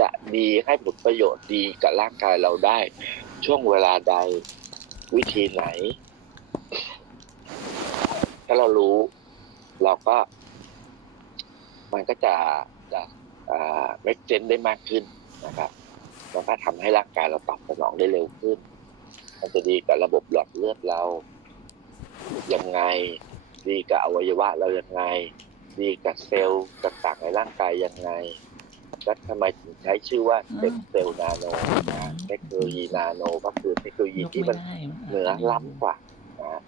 จะดีให้ผลประโยชน์ดีกับร่างกายเราได้ ช่วงเวลาใดวิธีไหน ถ้าเรารู้ เราก็ มันก็จะจะเมกเจนได้มากขึ้นนะครับแล้วก็ทำให้ร่างกายเราตอบสนองได้เร็วขึ้น มันจะดีกับระบบหลอดเลือดเรา ยังไง ดีกับอวัยวะเรายังไง ดีกับเซลล์ต่างๆในร่างกายยังไง และทำไมถึงใช้ชื่อว่าเต็มเซลล์นาโนนะเทคโนโลยีนาโนก็คือเทคโนโลยียกที่ไม่มันได้เหนือล้ำกว่านะ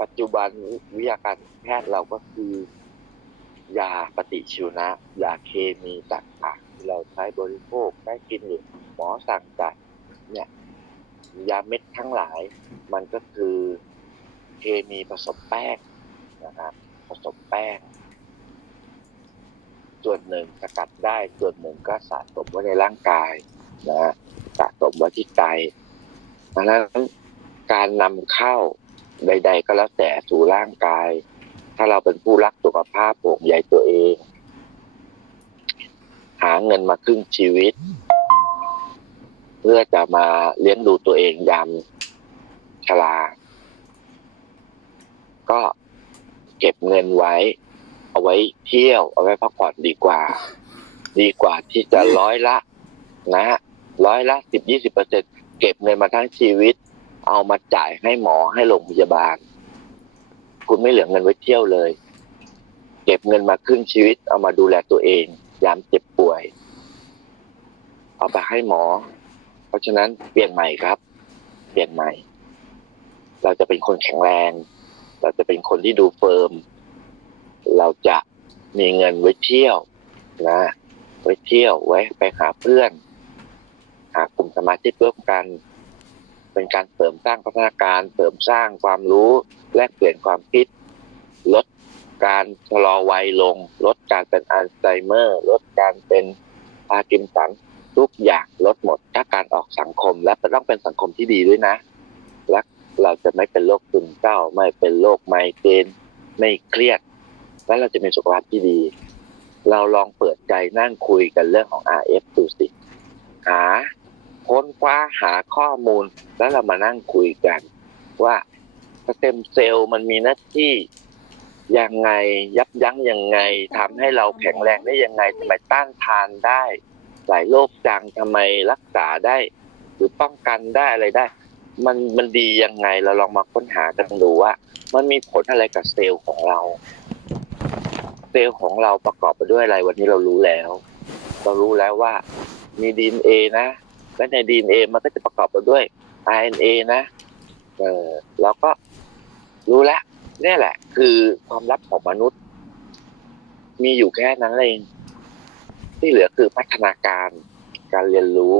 ปัจจุบันวิทยาการแพทย์เราก็คือยาปฏิชีวนะยาเคมีต่างๆที่เราใช้บริโภคได้กินหรือหมอสั่งจ่ายเนี่ยยาเม็ดทั้งหลาย มันก็คือเคมีผสมแป้งนะครับผสมแป้ง ส่วนหนึ่งสกัดได้ส่วนหนึ่งก็สะสมไว้ในร่างกายนะสะสมไว้ที่ไตดังนั้นการนำเข้าใด ๆ ก็แล้วแต่สู่ร่างกาย ถ้าเราเป็นผู้รักสุขภาพห่วงใยตัวเอง หาเงินมาครึ่งชีวิต เพื่อจะมาเลี้ยงดูตัวเองยามชราก็เก็บเงินไว้ เอาไว้เที่ยว เอาไว้พักผ่อนดีกว่า ดีกว่าที่จะร้อยละ นะร้อยละสิบยี่สิบเปอร์เซ็นเก็บเงินมาทั้งชีวิต เอามาจ่ายให้หมอให้โรงพยาบาล คุณไม่เหลือเงินไว้เที่ยวเลย เก็บเงินมาครึ่งชีวิต เอามาดูแลตัวเอง ยามเจ็บป่วย เอาไปให้หมอ เพราะฉะนั้นเปลี่ยนใหม่ครับ เปลี่ยนใหม่ เราจะเป็นคนแข็งแรง เราจะเป็นคนที่ดูเฟิร์ม เราจะมีเงินไว้เที่ยวนะ ไว้เที่ยวไว้ไปหาเพื่อน หากลุ่มสมาชิกร่วมกัน เป็นการเสริมสร้างพัฒนาการเสริมสร้างความรู้แลกเปลี่ยนความคิด ลดการชะลอวัยลง ลดการเป็นอัลไซเมอร์ ลดการเป็นพาร์กินสันทุกอย่างลดหมด ถ้าการออกสังคมและต้องเป็นสังคมที่ดีด้วยนะและเราจะไม่เป็นโรคซึมเศร้าไม่เป็นโรคไมเกรนไม่เครียด และเราจะมีสุขภาพที่ดี เราลองเปิดใจนั่งคุยกันเรื่องของ RF ดูสิหาค้นคว้าหาข้อมูล แล้วเรามานั่งคุยกัน ว่าสเต็มเซลล์มันมีหน้าที่ยังไงยับยั้งยังไงทำให้เราแข็งแรงได้ยังไงทำไมต้านทานได้ หลายโรคจังทำไมรักษาได้ หรือป้องกันได้อะไรได้ มันมันดียังไงเราลองมาค้นหากันดูว่า มันมีผลอะไรกับเซลล์ของเรา ลล์ของเราประกอบไปด้วยอะไร วันนี้เรารู้แล้ว เรารู้แล้วว่ามีดีเอนะ และในดีเอมันก็จะประกอบไปด้วย RNA นะเออเราก็รู้แล้วนี่แหละ คือความลับของมนุษย์ มีอยู่แค่นั้นเองที่เหลือคือพัฒนาการการเรียนรู้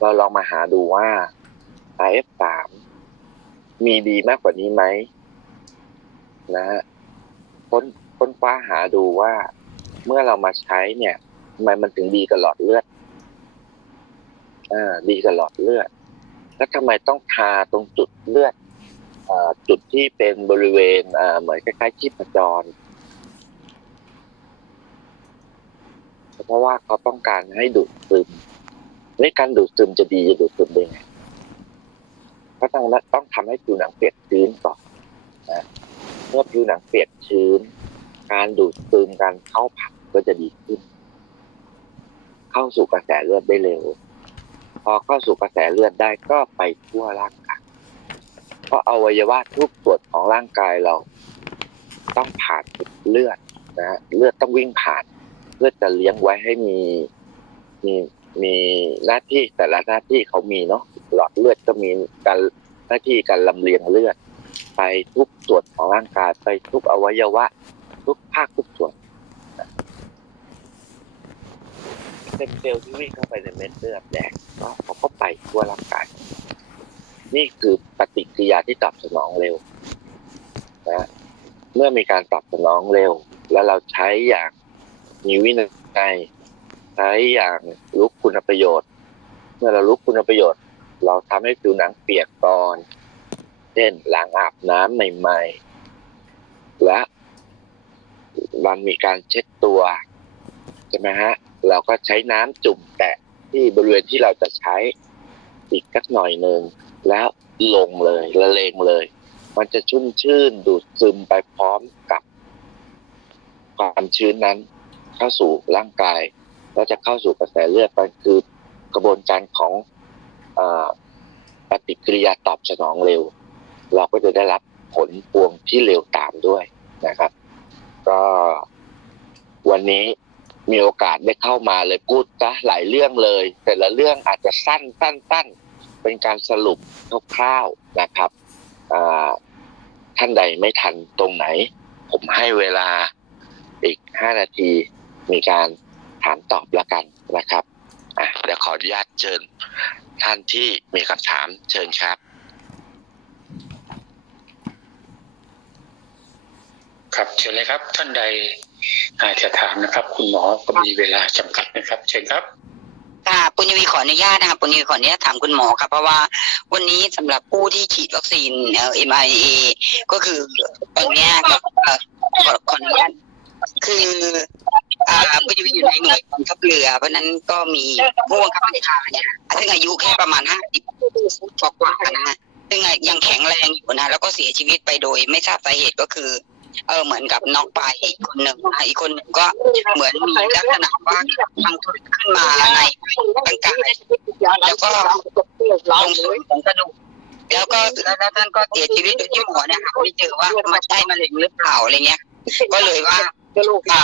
เราลองมาหาดูว่า RF3 มีดีมากกว่านี้ไหมนะฮะค้น ค้นคว้าหาดูว่าเมื่อเรามาใช้เนี่ยทำไมมันถึงดีกับหลอดเลือดอ่าดีกับหลอดเลือด แล้วทำไมต้องทาตรงจุดเลือดอ่าจุดที่เป็นบริเวณอ่าเหมือนคล้ายๆชีพจร เพราะว่าเขาต้องการให้ดูดซึมในการดูดซึมจะดีจะดูดซึมได้ไงก็ต้องต้องทำให้ผิวหนังเปียกชื้นก่อนนะเมื่อผิวหนังเปียกชื้น การดูดซึมการเข้าผักก็จะดีขึ้น เข้าสู่กระแสเลือดได้เร็ว พอเข้าสู่กระแสเลือดได้ก็ไปทั่วร่างกายเพราะอวัยวะทุกส่วนของร่างกายเรา ต้องผ่านเลือดนะเลือดต้องวิ่งผ่าน เพื่อจะเลี้ยงไว้ให้มีมีมีหน้าที่แต่ละหน้าที่เขามีเนาะหลอดเลือดก็มีการหน้าที่การลำเลียงเลือด ไปทุกส่วนของร่างกายไปทุกอวัยวะ ทุกภาคทุกส่วนเป็นเซลล์ที่วิ่งเข้าไปในเม็ดเลือดแดงก็เขาก็ไปทั่วร่างกาย นี่คือปฏิกิริยาที่ตอบสนองเร็วนะเมื่อมีการตอบสนองเร็ว แล้วเราใช้อย่างมีวินัยใช้อย่างรู้คุณประโยชน์ เมื่อเรารู้คุณประโยชน์ เราทำให้ผิวหนังเปียกก่อน เช่นล้างอาบน้ำใหม่ ๆ และ มันมีการเช็ดตัวใช่ไหมฮะ เราก็ใช้น้ำจุ่มแตะที่บริเวณที่เราจะใช้อีกสักหน่อยหนึ่งแล้วลงเลยละเลงเลย มันจะชุ่มชื่นดูดซึมไปพร้อมกับความชื้นนั้นเข้าสู่ร่างกาย แล้วจะเข้าสู่กระแสเลือดมันคือกระบวนการของออปฏิกิริยาตอบสนองเร็ว เราก็จะได้รับผลพวงที่เร็วตามด้วยนะครับ ก็วันนี้มีโอกาสได้เข้ามาเลยพูดซะหลายเรื่องเลย แต่ละเรื่องอาจจะสั้นสั้นสั้นเป็นการสรุปคร่าวๆนะครับท่านใดไม่ทันตรงไหน ผมให้เวลาอีกห้านาทีมีการถามตอบล้วกันนะครับอะเดี๋ยวขออนุญาตเชิญท่านที่มีคำถามเชิญครับ ครับเชิญเลยครับ ท่านใดอาจจะถามนะครับ คุณหมอก็มีเวลาจำกัดนะครับ เชิญครับค่ะปุญญวีขออนุญาตนะคะปุญญวีขออนุญาตถามคุณหมอค่ะเพราะว่าวันนี้สำหรับผู้ที่ฉีดวัคซีนเอ่อ mRNA ก็คือตอนนี้ก็ขอขออนุญาตคืออ่าปุญญวีอยู่ในหน่วยกองทัพเรือ เพราะฉะนั้นก็มีผู้บังคับบัญชาเนี่ยซึ่งอายุแค่ประมาณห้าสิบกว่าๆนะฮะซึ่งยังแข็งแรงอยู่นะแล้วก็เสียชีวิตไปโดยไม่ทราบสาเหตุก็คือ เออเหมือนกับน็อกไปอีกคนหนึ่งอีกคนหนึ่งก็เหมือนมีลักษณะว่าทางขึ้นมาในร่างกายแล้วก็ลงสู่ของกระดูกแล้วก็แล้วท่านก็เสียชีวิตโดยที่หมอเนี่ยหาไม่เจอว่ามันใช่มะเร็งหรือเปล่าอะไรเงี้ย ก็เลยว่าอ่า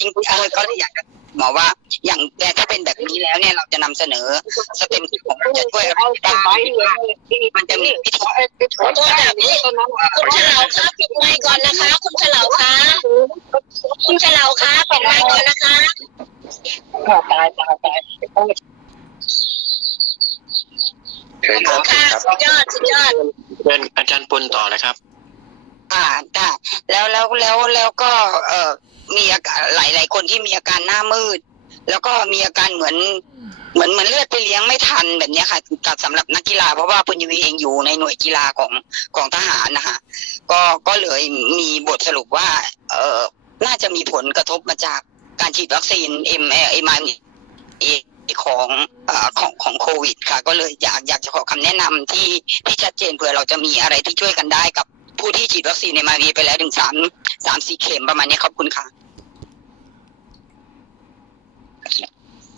จริงๆเออก็เลยอยากจะหมอว่าอย่างแต่ถ้าเป็นแบบนี้แล้วเนี่ยเราจะนำเสนอสเต็มของมันจะช่วยอะไรได้บ้างมันจะมีวิธี ขอโทษแบบนี้คุณเฉลาคะปิดไมค์ก่อนนะคะ คุณเฉลาคะคุณเฉลาคะปิดไมค์ก่อนนะคะตายตายตายเชิญครับค่ะครับสุดยอดสุดยอด เชิญอาจารย์ปนต่อเลยครับ อ่าได้แล้วแล้วแล้วแล้วก็เอ่อมีอาการหลายหลายคนที่มีอาการหน้ามืด แล้วก็มีอาการเหมือนเหมือนเหมือนเลือดไปเลี้ยงไม่ทันแบบนี้ค่ะกับสำหรับนักกีฬาเพราะว่าปุญญวีเองอยู่ในหน่วยกีฬาของของทหารนะคะก็ก็เลยมีบทสรุปว่า เออน่าจะมีผลกระทบมาจากการฉีดวัคซีน M L M I ของเอ่อของของโควิด ค่ะ ก็เลยอยากอยากจะขอคำแนะนำที่ที่ชัดเจนเผื่อเราจะมีอะไรที่ช่วยกันได้กับผู้ที่ฉีดวัคซีนในมาวีไปแล้วถึงสามสามสี่เข็มประมาณนี้ขอบคุณค่ะ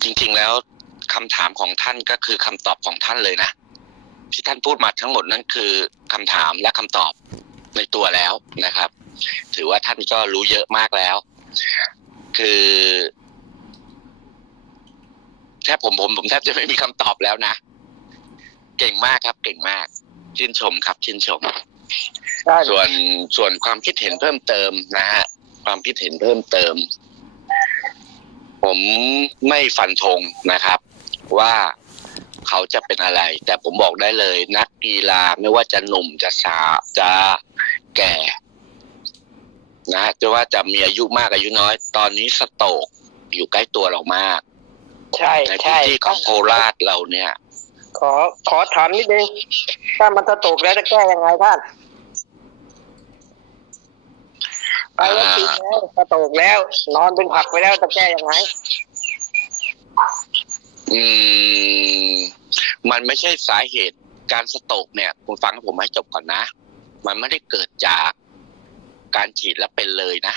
จริง ๆ แล้วคำถามของท่านก็คือคำตอบของท่านเลยนะ ที่ท่านพูดมาทั้งหมดนั้นคือคำถามและคำตอบในตัวแล้วนะครับ ถือว่าท่านก็รู้เยอะมากแล้ว คือแค่ผมผมผมแทบจะไม่มีคำตอบแล้วนะ เก่งมากครับ เก่งมากชื่นชมครับชื่นชม ส่วนส่วนความคิดเห็นเพิ่มเติมนะฮะความคิดเห็นเพิ่มเติม ผมไม่ฟันธงนะครับ ว่าเขาจะเป็นอะไร แต่ผมบอกได้เลย นักกีฬาไม่ว่าจะหนุ่มจะสาวจะแก่ นะจะว่าจะมีอายุมากอายุน้อย ตอนนี้สโตรกอยู่ใกล้ตัวเรามาก ใช่ในพื้ใช่นที่ของโคราชเราเนี่ย ขอขอถามนิดนึงถ้ามันจะตกแล้วจะแก้ยังไงท่าน ไปวัคซีนแล้วจะตกแล้ว นอนเป็นผักไปแล้วจะแก้ยังไงอืม มันไม่ใช่สาเหตุการสโตกเนี่ยคุณฟังผมให้จบก่อนนะ มันไม่ได้เกิดจากการฉีดแล้วเป็นเลยนะ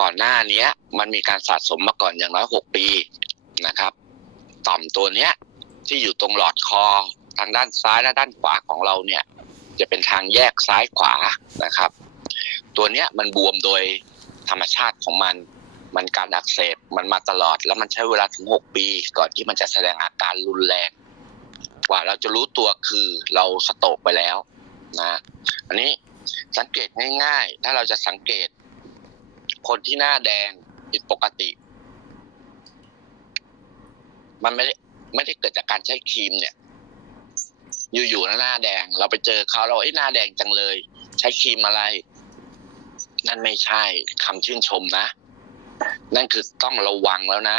ก่อนหน้าเนี้ย มันมีการสะสมมาก่อนอย่างน้อยหกปีนะครับ ต่อมตัวเนี้ย ที่อยู่ตรงหลอดคอทางด้านซ้ายและด้านขวาของเราเนี่ย จะเป็นทางแยกซ้ายขวานะครับ ตัวเนี้ยมันบวมโดยธรรมชาติของมันมันการอักเสบมันมาตลอด แล้วมันใช้เวลาถึงหกปี ก่อนที่มันจะแสดงอาการรุนแรง กว่าเราจะรู้ตัวคือเราสโตกไปแล้วนะอันนี้สังเกตง่าย ๆ ถ้าเราจะสังเกต คนที่หน้าแดงผิดปกติ มันไม่ได้ไม่ได้เกิดจากการใช้ครีมเนี่ย อยู่ๆนะหน้าแดง เราไปเจอเขาเราเอ้หน้าแดงจังเลย ใช้ครีมอะไร นั่นไม่ใช่คำชื่นชมนะ นั่นคือต้องระวังแล้วนะ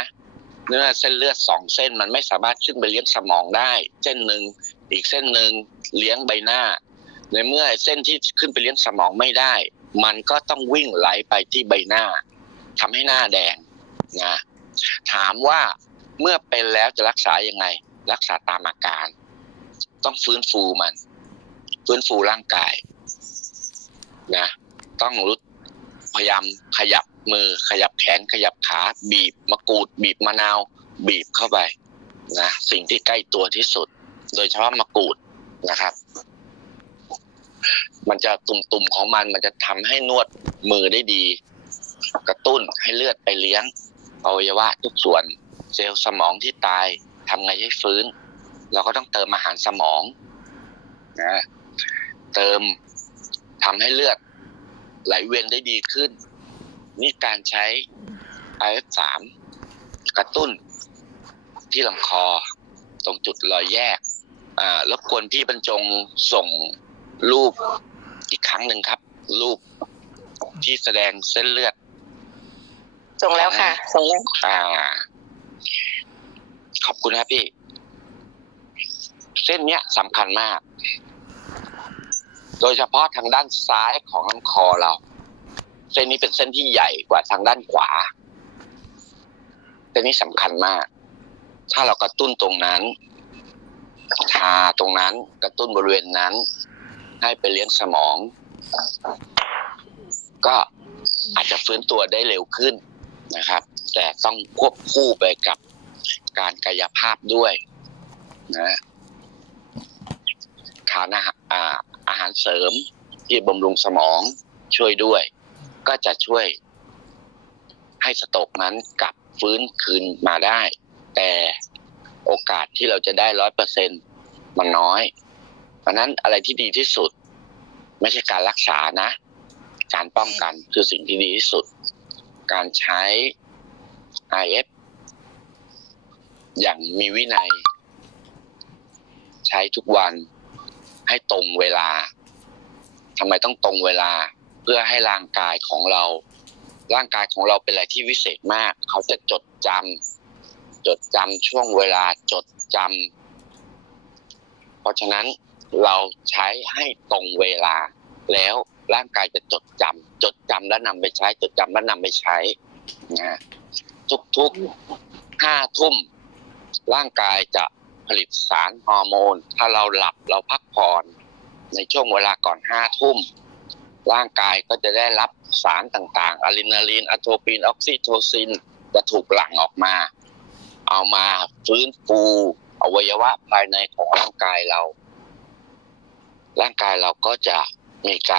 เนื้อเส้นเลือดสองเส้นมันไม่สามารถขึ้นไปเลี้ยงสมองได้ เส้นหนึ่งอีกเส้นหนึ่งเลี้ยงใบหน้า ในเมื่อเส้นที่ขึ้นไปเลี้ยงสมองไม่ได้ มันก็ต้องวิ่งไหลไปที่ใบหน้าทำให้หน้าแดงนะถามว่าเมื่อเป็นแล้วจะรักษายังไง รักษาตามอาการ ต้องฟื้นฟูมัน ฟื้นฟูร่างกายนะ ต้องรู้ พยายามขยับมือขยับแขนขยับขา บีบมะกรูด บีบมะนาว บีบเข้าไปนะสิ่งที่ใกล้ตัวที่สุด โดยเฉพาะมะกรูดนะครับ มันจะตุ่มๆของมันมันจะทำให้นวดมือได้ดี กระตุ้นให้เลือดไปเลี้ยงอวัยวะทุกส่วน เซลล์สมองที่ตายทำไงให้ฟื้น เราก็ต้องเติมอาหารสมองนะเติมทำให้เลือด ไหลเวียนได้ดีขึ้น นี่การใช้ IF3 กระตุ้นที่ลำคอ ตรงจุดรอยแยก อ่ารบกวนพี่บรรจงส่งรูปอีกครั้งหนึ่งครับ รูปที่แสดงเส้นเลือด ส่งแล้วค่ะ ส่งแล้วอ่า ขอบคุณครับพี่ เส้นเนี้ยสำคัญมาก โดยเฉพาะทางด้านซ้ายของลำคอเรา เส้นนี้เป็นเส้นที่ใหญ่กว่าทางด้านขวาเส้นนี้สำคัญมาก ถ้าเรากระตุ้นตรงนั้นทาตรงนั้นกระตุ้นบริเวณนั้น ให้ไปเลี้ยงสมอง ก็อาจจะฟื้นตัวได้เร็วขึ้นนะครับ แต่ต้องควบคู่ไปกับการกายภาพด้วยนะทานอาหาร อาหารเสริมที่บำรุงสมองช่วยด้วย ก็จะช่วยให้สตอกนั้นกลับฟื้นคืนมาได้ แต่โอกาสที่เราจะได้ร้อยเปอร์เซ็นมันน้อย เพราะฉะนั้นอะไรที่ดีที่สุด ไม่ใช่การรักษานะ การป้องกันคือสิ่งที่ดีที่สุด การใช้ IF อย่างมีวินัย ใช้ทุกวัน ให้ตรงเวลาทำไมต้องตรงเวลา เพื่อให้ร่างกายของเรา ร่างกายของเราเป็นอะไรที่วิเศษมาก เขาจะจดจำจดจำช่วงเวลาจดจำเพราะฉะนั้นเราใช้ให้ตรงเวลา แล้วร่างกายจะจดจำจดจำแล้วนำไปใช้ จดจำแล้วนำไปใช้นะทุกๆห้าทุ่มร่างกายจะ ผลิตสารฮอร์โมน ถ้าเราหลับเราพักผ่อนในช่วงเวลาก่อนห้าทุ่ม ร่างกายก็จะได้รับสารต่างๆอะดรีนาลีนอะโทปินออกซิโทซิน จะถูกหลั่งออกมา เอามาฟื้นฟูอวัยวะภายในของร่างกายเรา ร่างกายเราก็จะมีการ